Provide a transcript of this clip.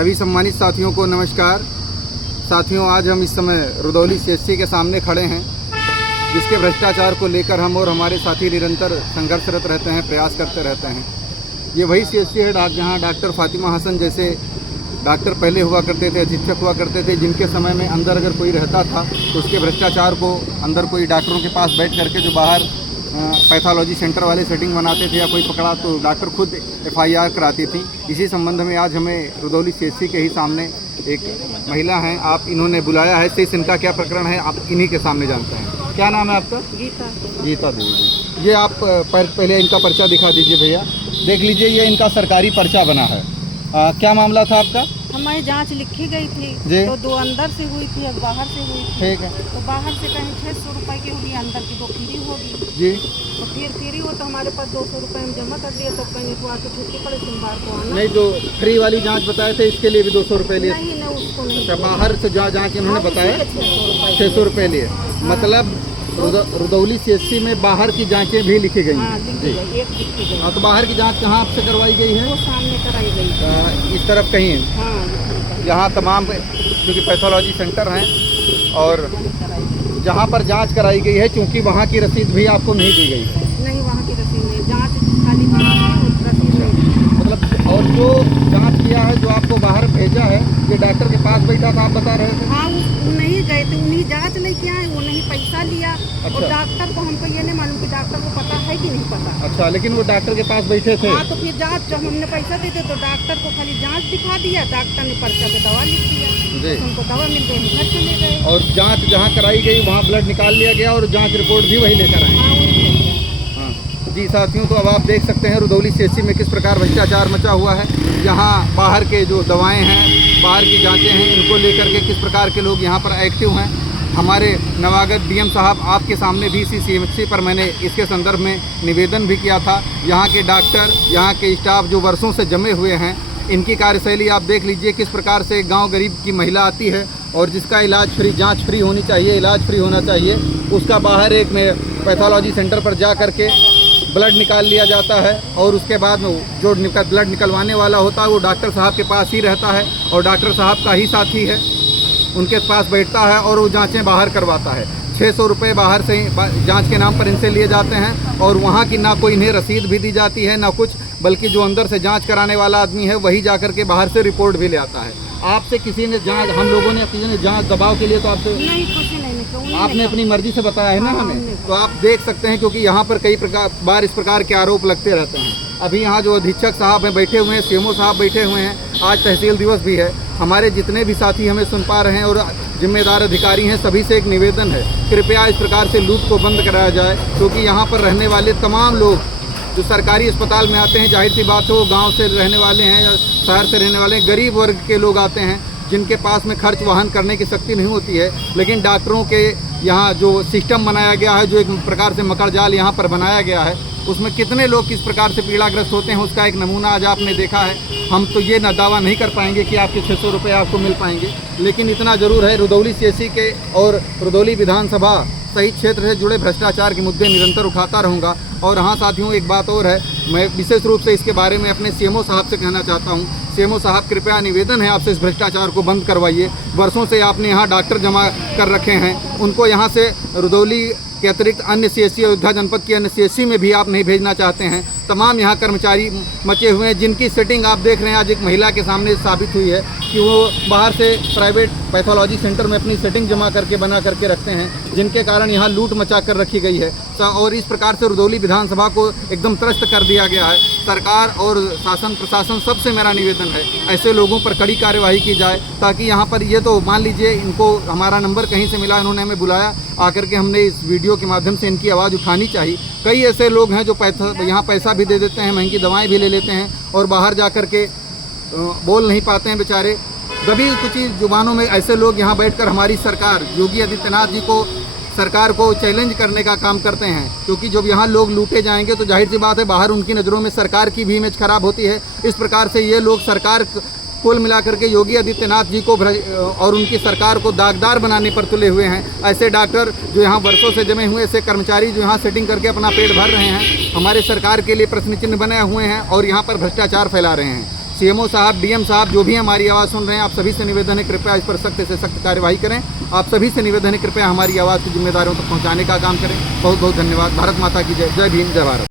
सभी सम्मानित साथियों को नमस्कार। साथियों, आज हम इस समय रुदौली सीएचसी के सामने खड़े हैं, जिसके भ्रष्टाचार को लेकर हम और हमारे साथी निरंतर संघर्षरत रहते हैं, प्रयास करते रहते हैं। ये वही सीएचसी है जहाँ डॉक्टर फातिमा हसन जैसे डॉक्टर पहले हुआ करते थे, अधीक्षक हुआ करते थे, जिनके समय में अंदर अगर कोई रहता था तो उसके भ्रष्टाचार को अंदर कोई डॉक्टरों के पास बैठ करके जो बाहर पैथोलॉजी सेंटर वाले सेटिंग बनाते थे या कोई पकड़ा तो डॉक्टर खुद FIR कराती थी। इसी संबंध में आज हमें रुदौली सीएचसी के ही सामने एक महिला हैं, आप इन्होंने बुलाया है। शेष इनका क्या प्रकरण है आप इन्हीं के सामने जानते हैं। क्या नाम है आपका? गीता देवी जी। ये आप पहले इनका पर्चा दिखा दीजिए भैया, देख लीजिए। ये इनका सरकारी पर्चा बना है। क्या मामला था आपका? हमारी जांच लिखी गई थी तो 2 अंदर से हुई थी, अब बाहर से हुई थी। ठीक है। तो बाहर से कहीं 600 रुपये की होगी, अंदर की 2 फ्री होगी जी। तो फिर फ्री हो तो हमारे पास 200 रुपये हम जमा कर दिए। तो कहीं को आके छुट्टी पड़े सोमवार को आना। नहीं, जो फ्री वाली जांच बताए थे इसके लिए भी 200 रुपये लिए? नहीं, उसको नहीं। अच्छा, बाहर से जाके उन्होंने बताया 600 रुपये लिए। मतलब रुदौली सीएचसी में बाहर की जांचें भी लिखी गई हैं। जी। हाँ, तो बाहर की जांच कहाँ आपसे करवाई गई है? वो सामने कराई गई। इस तरफ कहीं है? हाँ, यहाँ तमाम क्योंकि पैथोलॉजी सेंटर हैं और जहाँ पर जांच कराई गई है, चूँकि वहाँ की रसीद भी आपको नहीं दी गई है। नहीं, वहाँ की रसीद नहीं, जाँच खाली रसीद नहीं। मतलब और जो जांच किया है, जो आपको बाहर भेजा है, ये डॉक्टर के पास बैठा था आप बता रहे थे? हाँ, वो नहीं गए थे, उन्हीं जांच लेके आए, वो नहीं पैसा लिया। अच्छा। और डॉक्टर को हमको ये नहीं मालूम कि डॉक्टर को पता है कि नहीं पता। अच्छा, लेकिन वो डॉक्टर के पास बैठे थे? हाँ, तो फिर जांच जब हमने पैसा दे दिया तो डॉक्टर को खाली जांच दिखा दिया, डॉक्टर ने पर्चा पे दवा लिख दिया। जी। तो हमको दवा मिल गई, घर चले गए। और जांच जहाँ कराई गई वहाँ ब्लड निकाल लिया गया और जांच रिपोर्ट भी वही लेकर आए? हाँ, वही ले गया। जी साथियों, तो अब आप देख सकते हैं रुदौली सीएचसी में किस प्रकार भ्रष्टाचार मचा हुआ है। यहाँ बाहर के जो दवाएं हैं, बाहर की जांचें हैं, इनको लेकर के किस प्रकार के लोग यहाँ पर एक्टिव हैं। हमारे नवागत DM साहब आपके सामने भी इसी सीएचसी पर मैंने इसके संदर्भ में निवेदन भी किया था। यहाँ के डॉक्टर, यहाँ के स्टाफ जो वर्षों से जमे हुए हैं, इनकी कार्यशैली आप देख लीजिए। किस प्रकार से गाँव गरीब की महिला आती है और जिसका इलाज फ्री, जाँच फ्री होनी चाहिए, इलाज फ्री होना चाहिए, उसका बाहर एक पैथोलॉजी सेंटर पर जा कर के ब्लड निकाल लिया जाता है और उसके बाद जो ब्लड निकलवाने वाला होता है वो डॉक्टर साहब के पास ही रहता है और डॉक्टर साहब का ही साथी है, उनके पास बैठता है और वो जांचें बाहर करवाता है। 600 रुपये बाहर से जांच के नाम पर इनसे लिए जाते हैं और वहाँ की ना कोई इन्हें रसीद भी दी जाती है ना कुछ, बल्कि जो अंदर से जांच कराने वाला आदमी है वही जाकर के बाहर से रिपोर्ट भी ले आता है। आपसे किसी ने जांच, हम लोगों ने किसी ने जांच दबाव के लिए तो आपसे नहीं, कुछ नहीं, आपने अपनी मर्जी से बताया है ना हमें, तो आप देख सकते हैं। क्योंकि यहाँ पर कई बार इस प्रकार के आरोप लगते रहते हैं। अभी यहाँ जो अधीक्षक साहब हैं बैठे हुए हैं, CMO साहब बैठे हुए हैं, आज तहसील दिवस भी है। हमारे जितने भी साथी हमें सुन पा रहे हैं और जिम्मेदार अधिकारी हैं, सभी से एक निवेदन है, कृपया इस प्रकार से लूट को बंद कराया जाए। क्योंकि यहाँ पर रहने वाले तमाम लोग जो सरकारी अस्पताल में आते हैं, जाहिर सी बात हो गाँव से रहने वाले हैं या शहर से रहने वाले हैं, गरीब वर्ग के लोग आते हैं जिनके पास में खर्च वहन करने की शक्ति नहीं होती है। लेकिन डॉक्टरों के यहाँ जो सिस्टम बनाया गया है, जो एक प्रकार से मकर जाल यहाँ पर बनाया गया है, उसमें कितने लोग किस प्रकार से पीड़ाग्रस्त होते हैं उसका एक नमूना आज आपने देखा है। हम तो ये न दावा नहीं कर पाएंगे कि आपके 600 रुपये आपको मिल पाएंगे, लेकिन इतना ज़रूर है रुदौली सीएचसी के और रुदौली विधानसभा सहित क्षेत्र से जुड़े भ्रष्टाचार के मुद्दे निरंतर उठाता रहूँगा। और हाँ साथियों, एक बात और है, मैं विशेष रूप से इसके बारे में अपने CMO साहब से कहना चाहता हूँ। CMO साहब, कृपया निवेदन है आपसे, इस भ्रष्टाचार को बंद करवाइए। वर्षों से आपने यहाँ डॉक्टर जमा कर रखे हैं, उनको यहाँ से रुदौली के अतिरिक्त अन्य CHC, अयोध्या जनपद की अन्य CHC में भी आप नहीं भेजना चाहते हैं। तमाम यहाँ कर्मचारी मचे हुए हैं जिनकी सेटिंग आप देख रहे हैं। आज एक महिला के सामने साबित हुई है कि वो बाहर से प्राइवेट पैथोलॉजी सेंटर में अपनी सेटिंग जमा करके बना करके रखते हैं, जिनके कारण यहाँ लूट मचा कर रखी गई है। और इस प्रकार से रुदौली विधानसभा को एकदम त्रस्त कर दिया गया है। सरकार और शासन प्रशासन सबसे मेरा निवेदन है, ऐसे लोगों पर कड़ी कार्यवाही की जाए, ताकि यहाँ पर ये तो मान लीजिए इनको हमारा नंबर कहीं से मिला, इन्होंने हमें बुलाया, आकर के हमने इस वीडियो के माध्यम से इनकी आवाज़ उठानी चाहिए। कई ऐसे लोग हैं जो यहाँ पैसा भी दे देते हैं, महंगी दवाएं भी ले लेते हैं और बाहर जा कर के बोल नहीं पाते हैं बेचारे। कभी कुछ जुबानों में ऐसे लोग यहाँ बैठकर हमारी सरकार योगी आदित्यनाथ जी को, सरकार को चैलेंज करने का काम करते हैं। क्योंकि जब यहाँ लोग लूटे जाएंगे तो जाहिर सी बात है बाहर उनकी नज़रों में सरकार की भी इमेज खराब होती है। इस प्रकार से ये लोग सरकार कुल मिलाकर के योगी आदित्यनाथ जी को और उनकी सरकार को दागदार बनाने पर तुले हुए हैं। ऐसे डॉक्टर जो यहाँ वर्षों से जमे हुए, ऐसे कर्मचारी जो यहाँ सेटिंग करके अपना पेट भर रहे हैं, हमारे सरकार के लिए प्रश्न चिन्ह बने हुए हैं और यहाँ पर भ्रष्टाचार फैला रहे हैं। सीएमओ साहब, डीएम साहब, जो भी हमारी आवाज़ सुन रहे हैं, आप सभी से निवेदन है कृपया इस पर सख्त से सख्त कार्यवाही करें। आप सभी से निवेदन है कृपया हमारी आवाज़ को जिम्मेदारों तक पहुँचाने का काम करें। बहुत बहुत धन्यवाद। भारत माता की जय। जय भीम, जय भारत।